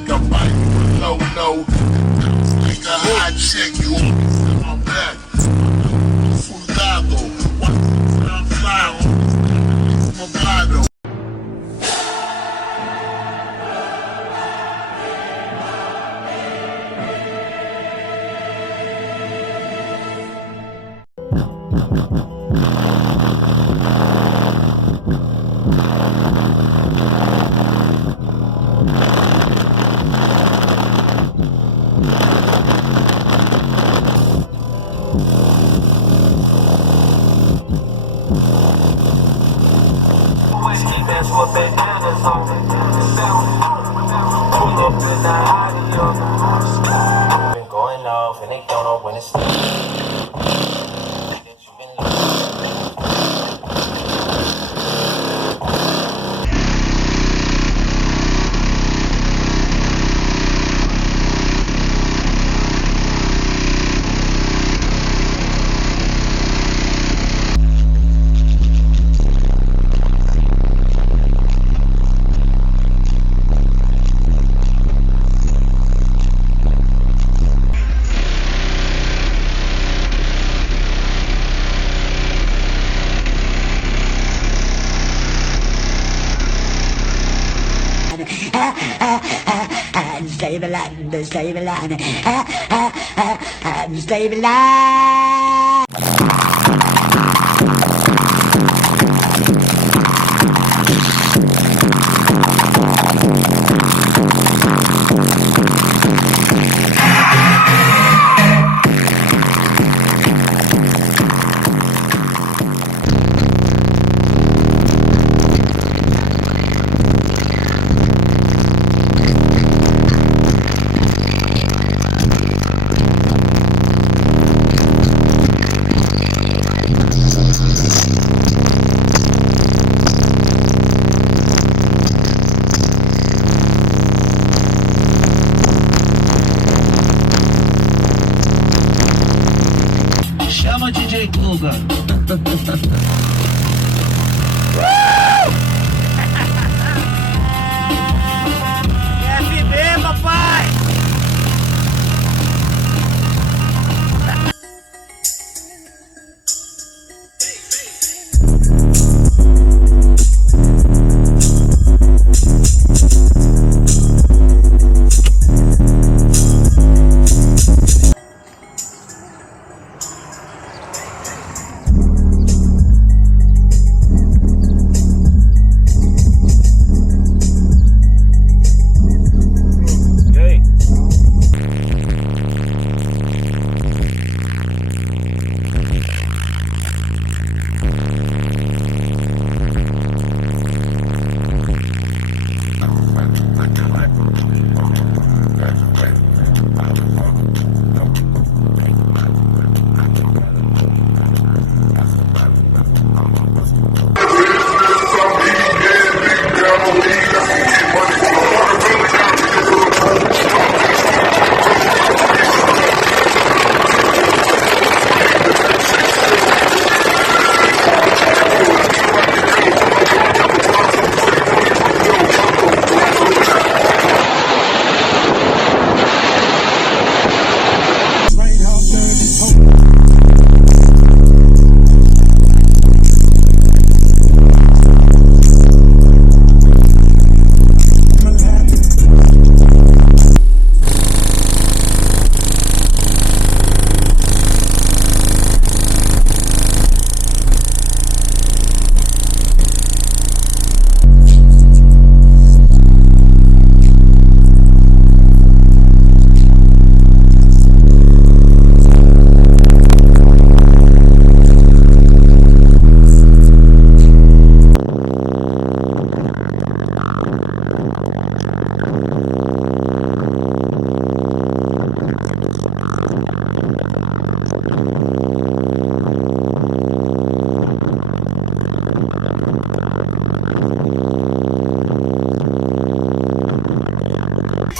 like a bite with no. Like a hot chick, you in my back. Fundado, fly, mobado. That's what they Vendas on. Pull up in the audio. Been going off and they don't know when it's Save a line, save a line, save a line. Chama DJ Tuga. FB, papai!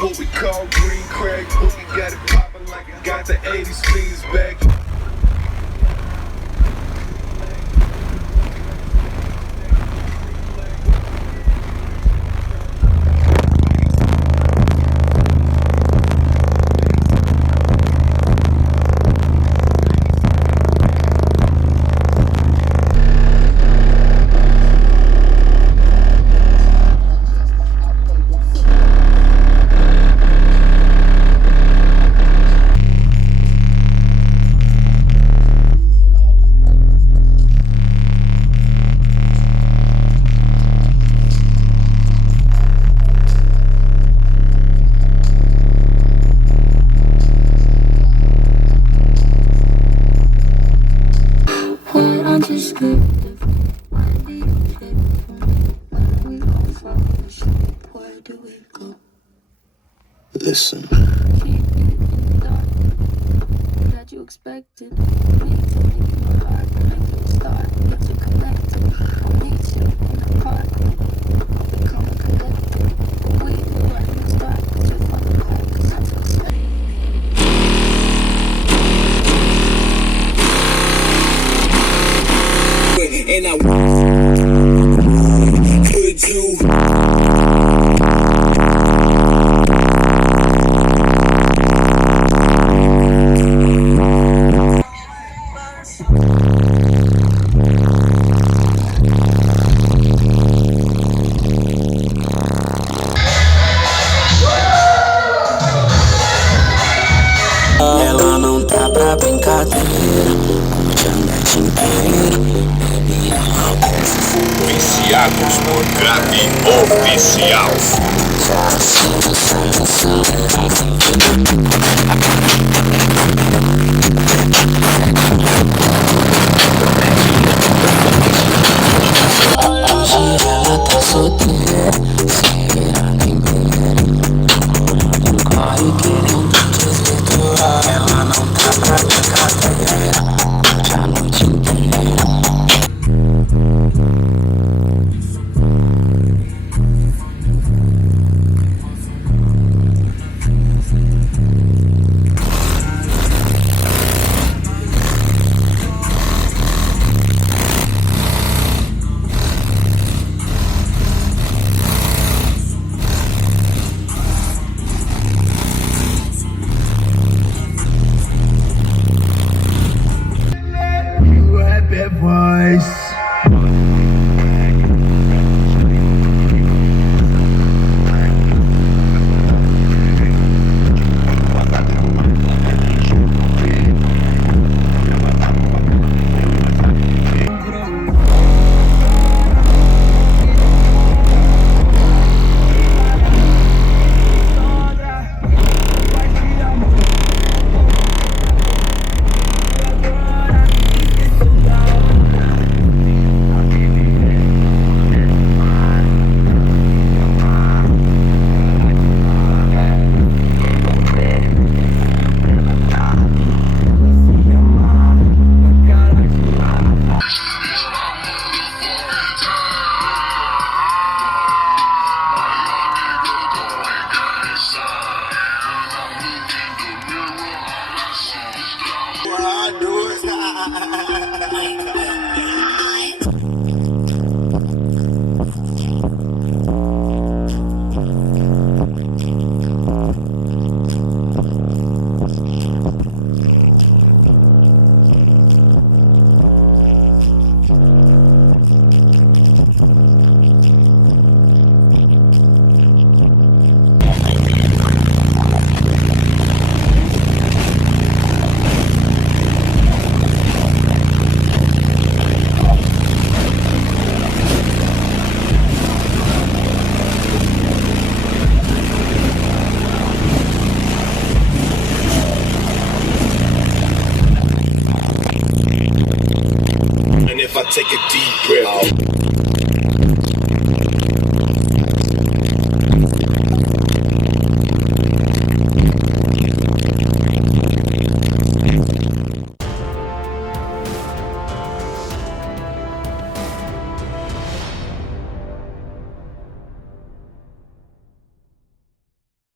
What we call green crack, boogie got it poppin' like it got the 80s speeds back. Listen. That you expected me to make you heart, make you start, get you connected. I'll meet you in the park, become connected. We will right from the start, but you're from the back, 'cause I feel safe. And I could you. Ela não tá pra brincadeira, curte a noite inteira, baby, Viciados por Grave Oficial. hoje ela tá solteira, será nem beira, não corre querendo desvirtuar. Ela não tá pra brincadeira, curte a noite inteira. Take a deep breath.